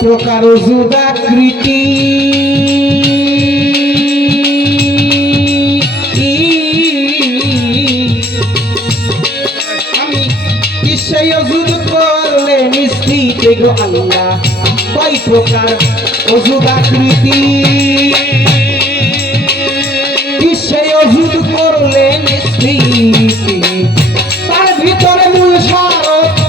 প্রকার যুদাকৃতি আমি কিসে অজুদ করলে নিশ্চিত গো আল্লাহ কয় প্রকার অজুদাকৃতি কিসে অজুদ করলে নিশ্চিত তার ভিতরে মূল সারত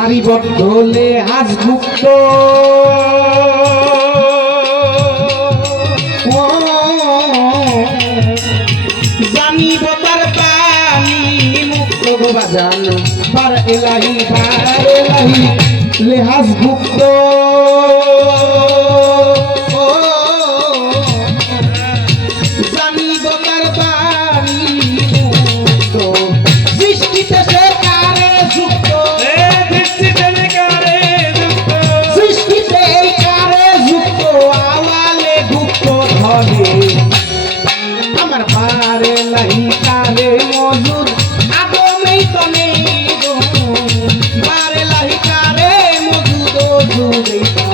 সারিবদ্ধলে হাজগুপ্ত জানিব তার পানি মুক্ত বাজান বার এলাহি লেহাজ গুপ্ত জানিব তার পানি মুক্ত সৃষ্টিতে সে কারে যুক্ত সৃষ্টিতে এই কারে যুক্ত আওয়ালে গুপ্ত ধরে আমার পারে লাহি কারে মজুদ আগমেই তো নেই গো পারে লাহি কারে মজুদ ওজুদেই তো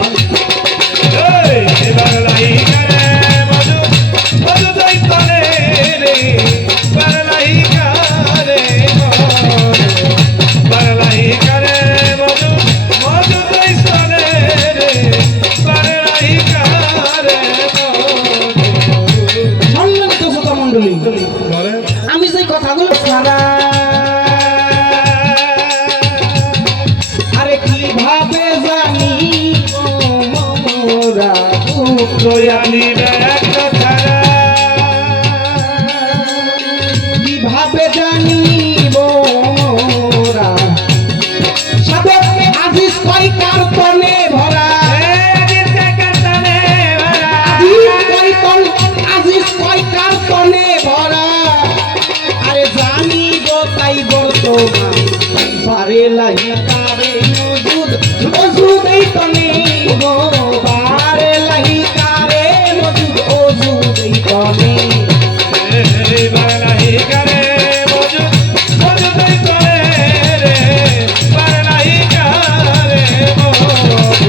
পারে লাহি কারে মজুদ ওজুদেই তো রে পারে লাহি কারে পারে লাহি কারে মজুদ ওজুদেই তো রে পারে লাহি কারে সম্মানিত শ্রোতা মণ্ডলী আমি যে কথাগুলো সারা আরে কিভাবে জানি মোরা কিভাবে জানিব মোরা সাধক আজিজ কয় কার্তনে ভরা আজিজ কয় কার্তনে ভরা আরে জানিব তাই বর্তমান পারে লাহি কারে মজুদ ওজুদেই তো নেই গো পারে লাহি কারে মজুদ ওজুদেই তো নেই পারে লাহি কারে মজুদ ওজুদেই তো রে পারে লাহি কারে মজুদ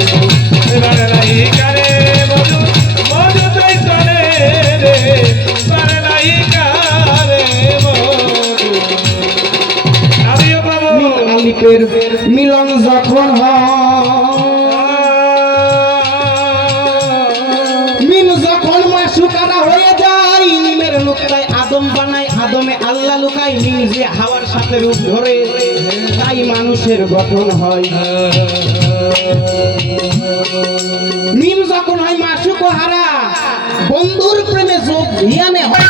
পারে লাহি কারে মজুদ ওজুদেই তো রে পারে লাহি কারে মজুদ আমিও পাবো আলিপের মিলন যখন মিম যখন মাসুকারা হয়ে যায় নিমের লুকায় আদম বানায় আদমে আল্লাহ লুকায় নিম যে হাওয়ার সাথে রূপ ধরে তাই মানুষের গঠন হয় মিম যখন হয় মাসুক হারা বন্ধুর প্রেমে যোগ ধিয়ানে হয়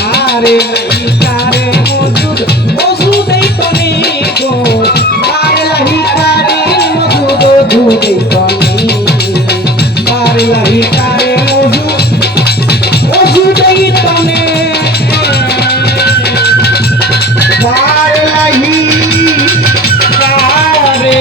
পারে লাহি কারে মজুদ ওজুদেই তো নেই গো পারে লাহি কারে মজুদ ওজুদেই তো নেই পারে লাহি কারে মজুদ ওজুদেই তো নেই পারে লাহি কারে